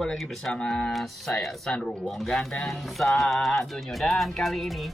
jumpa lagi bersama saya Sanru Wong Gandeng Sadonyo. Dan kali ini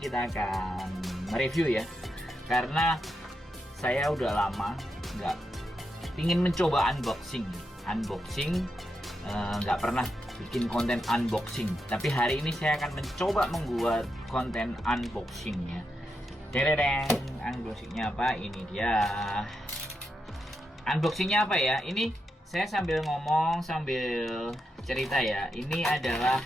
kita akan mereview ya, karena saya udah lama nggak ingin mencoba unboxing, nggak pernah bikin konten unboxing. Tapi hari ini saya akan mencoba membuat konten unboxing ya. Dereng, unboxingnya apa? Ini dia. Unboxingnya apa ya? Ini saya sambil ngomong sambil cerita ya. Ini adalah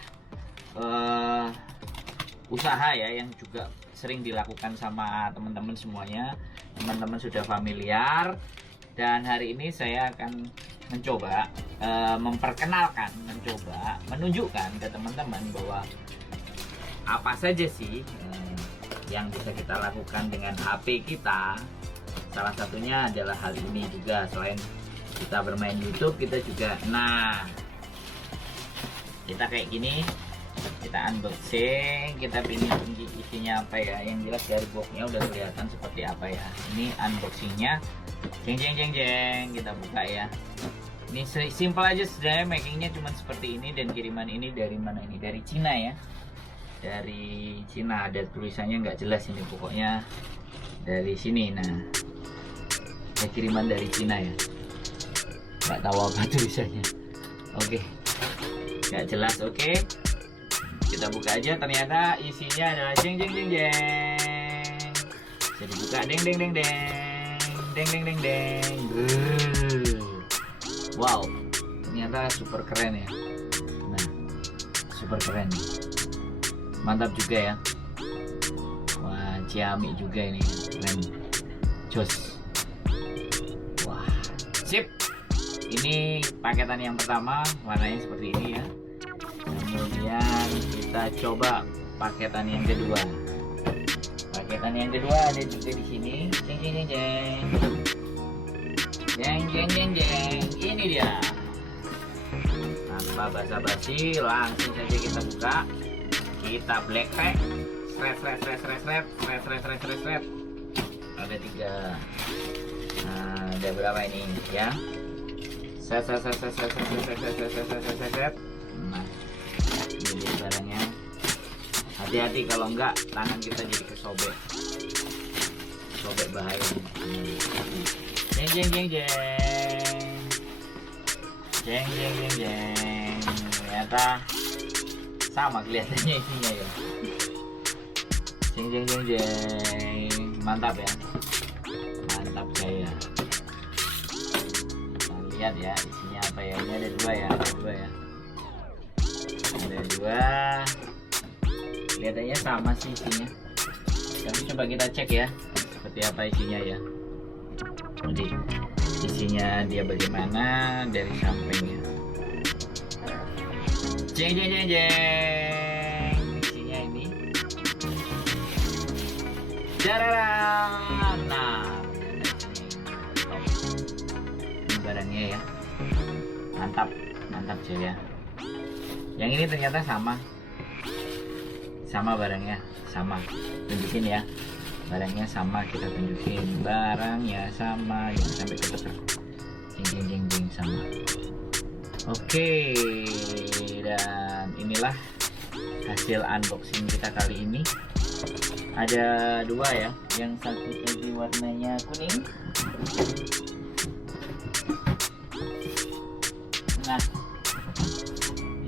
usaha ya yang juga sering dilakukan sama teman-teman semuanya. Teman-teman sudah familiar. Dan hari ini saya akan mencoba menunjukkan ke teman-teman bahwa apa saja sih yang bisa kita lakukan dengan HP kita. Salah satunya adalah hal ini juga. Selain kita bermain YouTube, kita juga kita kayak gini, kita unboxing, kita pilih isinya apa ya. Yang jelas dari boxnya udah kelihatan seperti apa ya. Ini unboxingnya, jeng, kita buka ya. Ini simple aja sebenarnya, makingnya cuma seperti ini. Dan kiriman ini dari mana? Ini dari Cina ya, dari Cina. Ada tulisannya nggak jelas ini, pokoknya dari sini. Nah, kiriman dari Cina ya, nggak tahu apa tulisannya. Oke, nggak jelas. Oke, kita buka aja. Ternyata isinya adalah jeng. Bisa dibuka, deng. Wow, ternyata super keren ya. Nah, super keren, mantap juga ya. Wah, Xiaomi juga ini, keren, jos. Wah, sip. Ini paketan yang pertama, warnanya seperti ini ya. Kemudian kita coba paketan yang kedua. Paketan yang kedua ada juga di sini. Jeng. Ini dia. Tanpa basa-basi, langsung saja kita buka. Kita black pack. Sret. Ada 3. Nah, ada berapa ini ya? Set. Nah, ini dia barangnya. Hati-hati kalau enggak tangan kita jadi kesobek bahaya. Jeng. Ternyata sama kelihatannya isinya ya. Jeng. Mantap ya. Mantap saya. Kita lihat ya isinya apa ya. Ini ada 2 ya. Ada 2. Kelihatannya sama sih isinya. Tapi coba kita cek ya seperti apa isinya ya. Jadi isinya dia bagaimana dari sampingnya. Jeng. Isinya ini. Jarang. Nah, ini barangnya ya. Mantap Jaya. Yang ini ternyata sama barangnya, sama. Tunjukin ya, barangnya sama, kita tunjukin barangnya sama, jangan sampai kebetulan. Jeng sama. Oke, dan inilah hasil unboxing kita kali ini. Ada 2 ya, yang satu tadi warnanya kuning. Nah,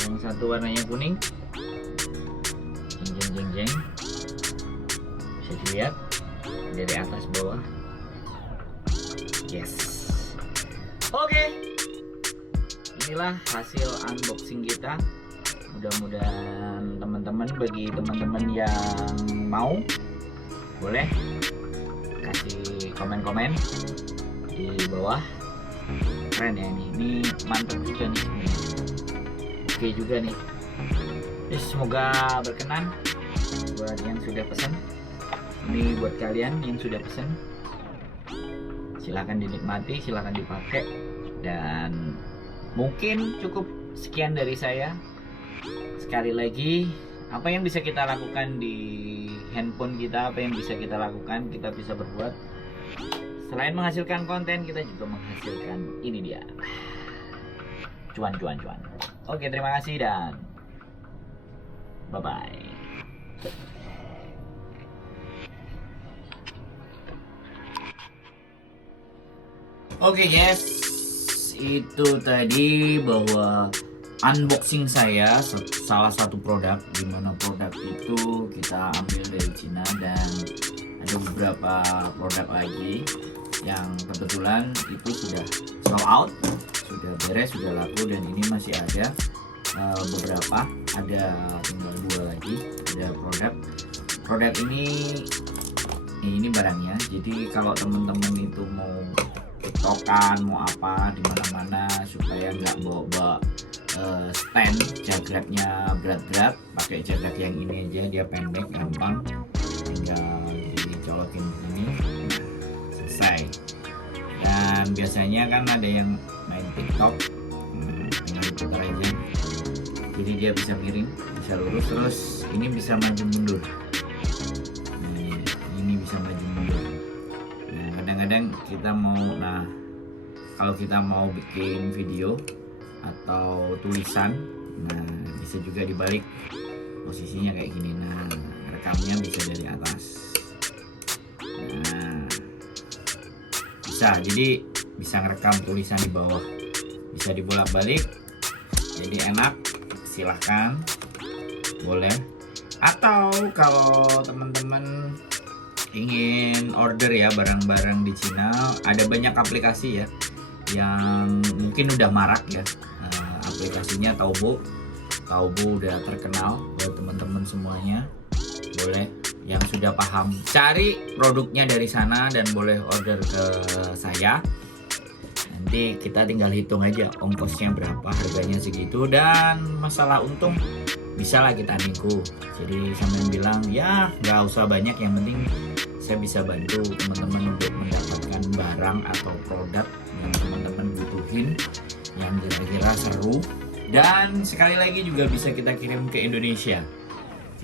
yang satu warnanya kuning. Jeng. Bisa dilihat dari atas bawah. Yes. Oke. Inilah hasil unboxing kita. Mudah-mudahan teman-teman, bagi teman-teman yang mau, boleh kasih komen-komen di bawah. Keren ya ini mantap juga nih. Oke juga nih. Semoga berkenan buat yang sudah pesan. Ini buat kalian yang sudah pesan, silahkan dinikmati, silahkan dipakai. Dan mungkin cukup sekian dari saya. Sekali lagi, apa yang bisa kita lakukan di handphone kita, apa yang bisa kita lakukan, kita bisa berbuat. Selain menghasilkan konten, kita juga menghasilkan ini dia, cuan. Oke, terima kasih dan bye bye. Oke guys, itu tadi bahwa unboxing saya salah satu produk, di mana produk itu kita ambil dari Cina, dan ada beberapa produk lagi yang kebetulan itu sudah sold out, sudah beres, sudah laku, dan ini masih ada beberapa, ada tinggal 2 lagi. Ada produk ini barangnya. Jadi kalau teman-teman itu mau tiktokan, mau apa di mana-mana supaya nggak bawa stand jagratnya berat-berat, pakai jagrat yang ini aja, dia pendek, gampang, tinggal dicolokin begini, selesai. Dan biasanya kan ada yang main TikTok, tinggal diputar aja, jadi dia bisa miring, bisa lurus, terus ini bisa maju mundur. Ini bisa maju mundur. Nah, kadang-kadang kita mau, kalau kita mau bikin video atau tulisan, bisa juga dibalik posisinya kayak gini. Nah, rekamnya bisa dari atas. Nah, bisa, jadi bisa ngerekam tulisan di bawah, bisa dibolak-balik, jadi enak. Silahkan, boleh. Atau kalau teman-teman ingin order ya barang-barang di Cina, ada banyak aplikasi ya yang mungkin udah marak ya. Aplikasinya Taobao udah terkenal buat teman-teman semuanya. Boleh yang sudah paham cari produknya dari sana dan boleh order ke saya. Nanti kita tinggal hitung aja ongkosnya berapa, harganya segitu, dan masalah untung bisa lah kita nego. Jadi sampai bilang ya nggak usah banyak, yang penting saya bisa bantu teman-teman untuk mendapatkan barang atau produk yang teman-teman butuhin, yang kira-kira seru, dan sekali lagi juga bisa kita kirim ke Indonesia.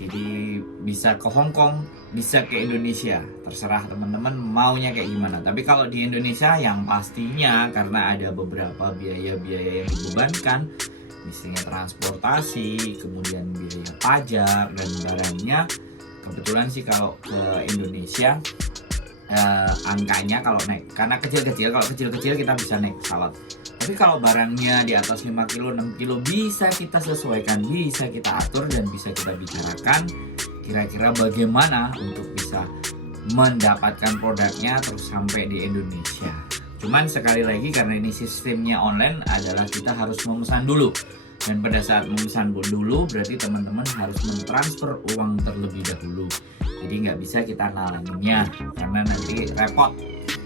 Jadi bisa ke Hong Kong, bisa ke Indonesia, terserah teman-teman maunya kayak gimana. Tapi kalau di Indonesia yang pastinya karena ada beberapa biaya-biaya yang dibebankan, misalnya transportasi, kemudian biaya pajak dan barangnya. Kebetulan sih kalau ke Indonesia angkanya kalau naik, karena kecil-kecil kita bisa naik pesawat. Tapi kalau barangnya di atas 5 kilo, 6 kilo bisa kita sesuaikan, bisa kita atur, dan bisa kita bicarakan kira-kira bagaimana untuk bisa mendapatkan produknya terus sampai di Indonesia. Cuman sekali lagi karena ini sistemnya online adalah kita harus memesan dulu. Dan pada saat memesan dulu berarti teman-teman harus mentransfer uang terlebih dahulu. Jadi nggak bisa kita nalanginnya karena nanti repot.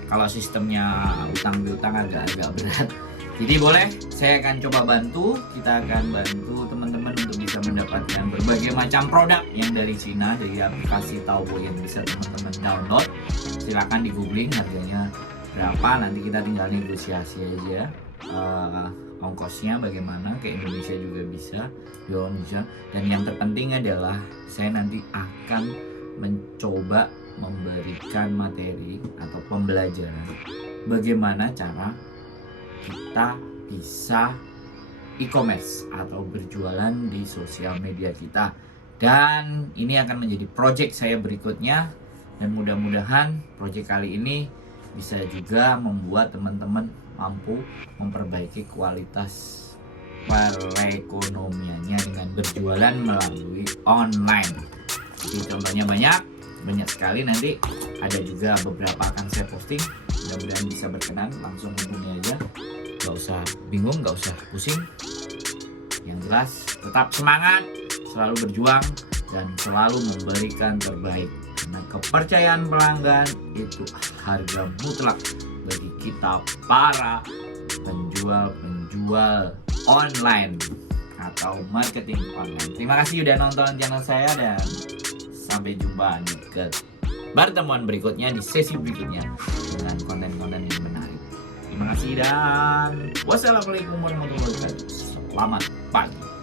Kalau sistemnya utang piutang agak berat. Jadi boleh, saya akan coba bantu. Kita akan bantu teman-teman untuk bisa mendapatkan berbagai macam produk yang dari Cina, dari aplikasi Taobao yang bisa teman-teman download. Silakan di googling harganya berapa, nanti kita tinggal negosiasi aja. Ongkosnya bagaimana, ke Indonesia juga bisa, di Indonesia. Dan yang terpenting adalah saya nanti akan mencoba memberikan materi atau pembelajaran bagaimana cara kita bisa e-commerce atau berjualan di sosial media kita. Dan ini akan menjadi project saya berikutnya, dan mudah-mudahan project kali ini bisa juga membuat teman-teman mampu memperbaiki kualitas perekonomiannya dengan berjualan melalui online. Jadi contohnya banyak sekali, nanti ada juga beberapa akan saya posting. Mudah-mudahan bisa berkenan, langsung hubungi aja, gak usah bingung, gak usah pusing. Yang jelas tetap semangat, selalu berjuang, dan selalu memberikan terbaik, karena kepercayaan pelanggan itu harga mutlak bagi kita para penjual online atau marketing online. Terima kasih udah nonton channel saya, dan sampai jumpa di pertemuan berikutnya, di sesi berikutnya dengan konten-konten yang menarik. Terima kasih dan wassalamualaikum warahmatullahi wabarakatuh. Selamat pagi.